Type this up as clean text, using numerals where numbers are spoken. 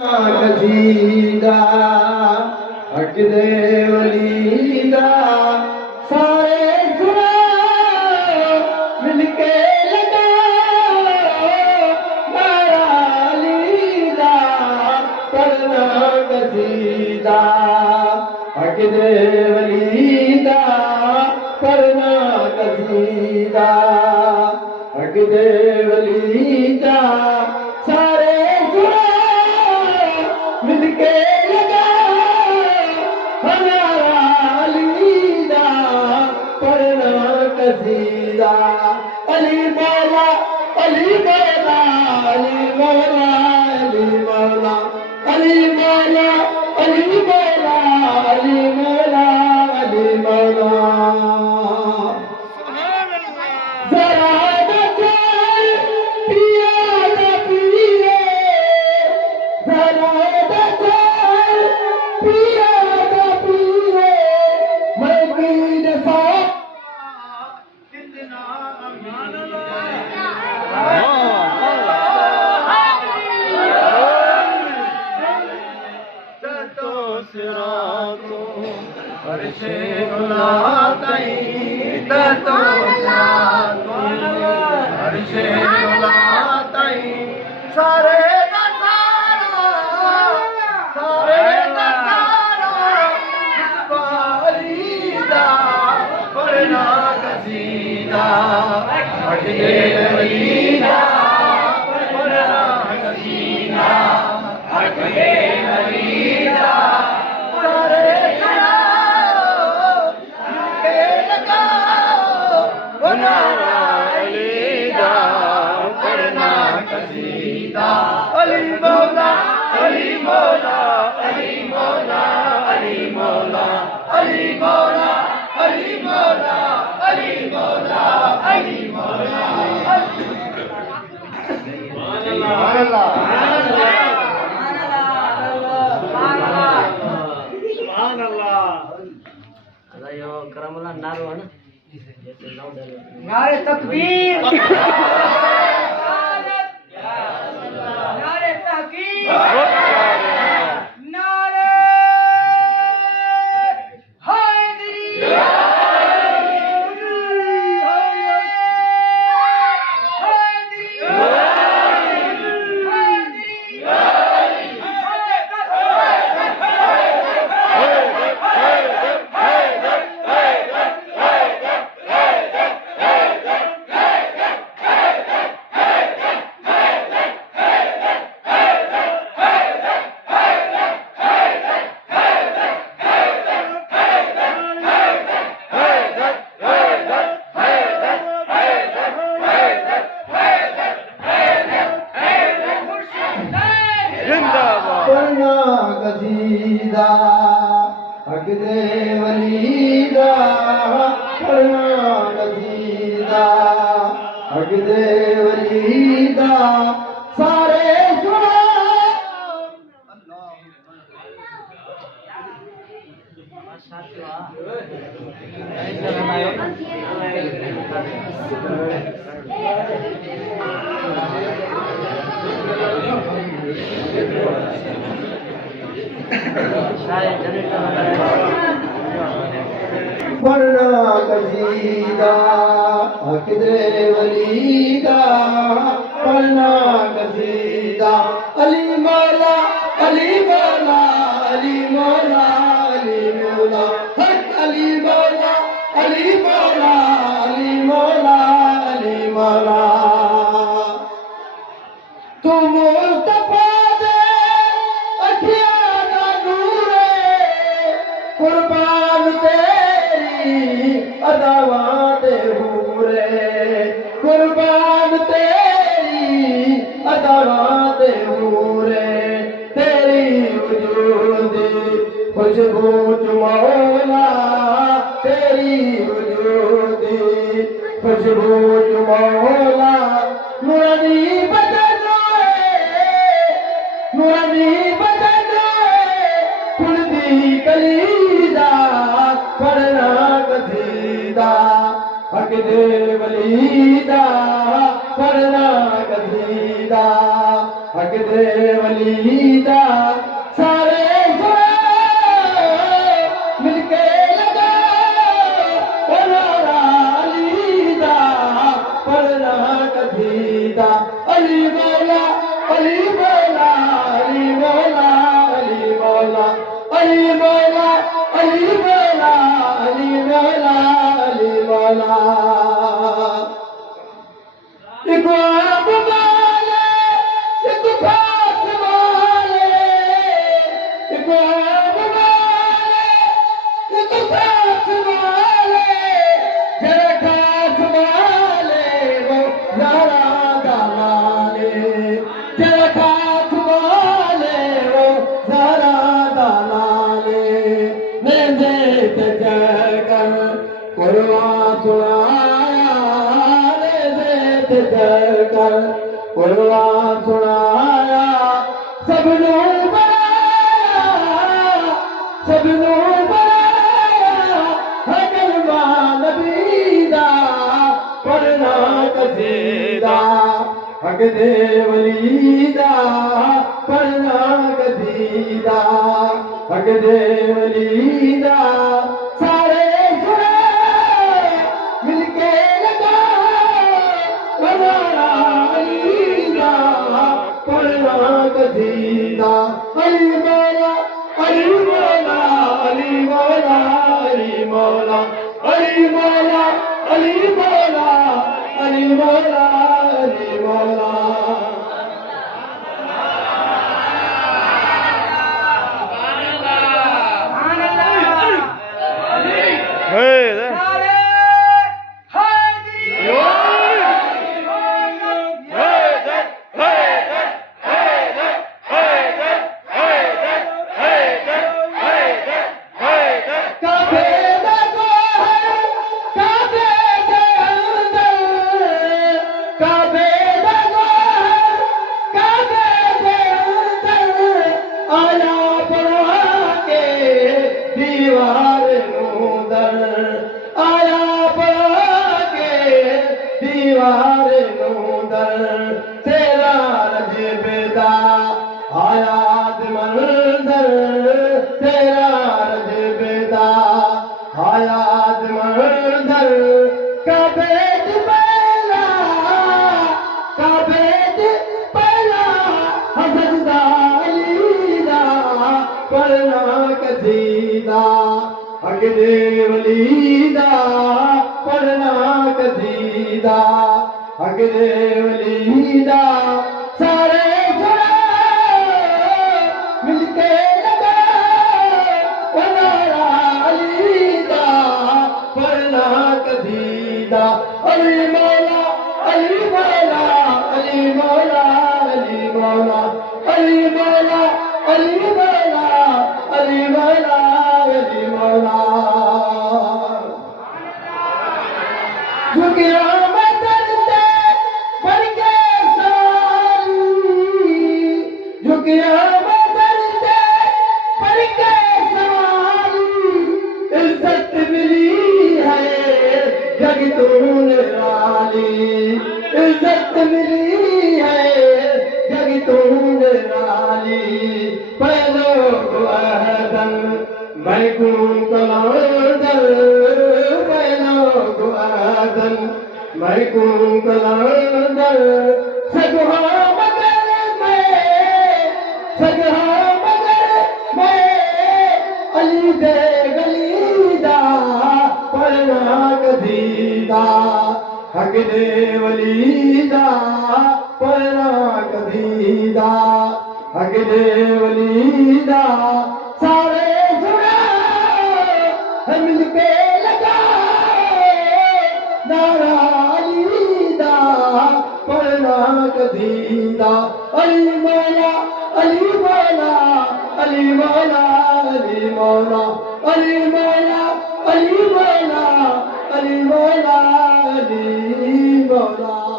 कसीदा हक दे वलीदा सारे सुना मिलके लगा मारा लीदा करना कसीदा हक दे वलीदा करना कसीदा हक दे वलीदा सारे सुना मिलके लगा हमारा लीदा पढ़ना कसीदा अली मौला अली मौला अली मौला अली मौला अली मौला अली मौला अली मौला अली मौला जरा बचा पिया का पिए जरा सारे पढ़ना कसीदा हक दे वलीदा पढ़ना कसीदा हक दे वलीदा सारे के लगाओ हमारा वलीदा पढ़ना कसीदा अली मौला अली मौला अली मौला अली मौला अली मौला अली मौला अली मौला अली मौला सुभान अल्लाह अयो करमला नारो है ना नारे तकबीर नारे तहकीर पढ़ना कसीदा हक दे वलीदा पढ़ना कसीदा हक दे वलीदा सारे सुना पढ़ना कसीदा हक दे वलीदा पढ़ना कसीदा अली मौला अली मौला अली मौला अली मौला हक अली मौला अली मौला अली मौला अली मौला तू मुस्तफा दे अखियां दा नूरे कुर्बान तेरी अदावां दे हूरे कुर्बान तेरी अदावां दे हूरे तेरी वजूद खुशबू मौला तेरी वजूद खुशबू मौला नूरानी नूरानी बदन खुलदी कलीदा पढ़ना कसीदा हक दे वलीदा पढ़ना कसीदा हक दे वलीदा कुरान सुनाया रे कर कुरान सुनाया सबनू बनाया सबनू बनाया हकलमा नबी दा पढ़ना कसीदा हक दे वली दा पढ़ना कसीदा हक दे वली दा सारे सुने मिलके लगा बनाना अली दा पढ़ना कसीदा अली मौला अली मौला अली मौला अली मौला अली मौला अली मौला अली मौला अली मौला तेरा रजबदा आयात मंदर तेरा रजबदा आयात मंदर कबेद पहला हसदा अलीदा पढ़ना कसीदा हक दे वलीदा पढ़ना कसीदा हक दे वलीदा सारे सुना मिलके लगा बनाना अलीदा पढ़ना कसीदा अली मौला अली मौला अली मौला अली मौला अली मौला अली मौला अली मौला अली मौला झुकिया इज्जत मिली है जग तूने वाली इज्जत मिली है जग तूने वाली पहलो गुआदन महकूम कलांदर पहलो गुआदन महकूम कलांदर सगहा अली दे गलीदा पढ़ना कसीदा हक दे वलीदा पढ़ना कसीदा हक दे वलीदा सारे सुना मिलके लगा नारा अलीदा पढ़ना कसीदा अली मौला अली मौला अली मौला अली मौला अली मौला अली मौला अली मौला अली मौला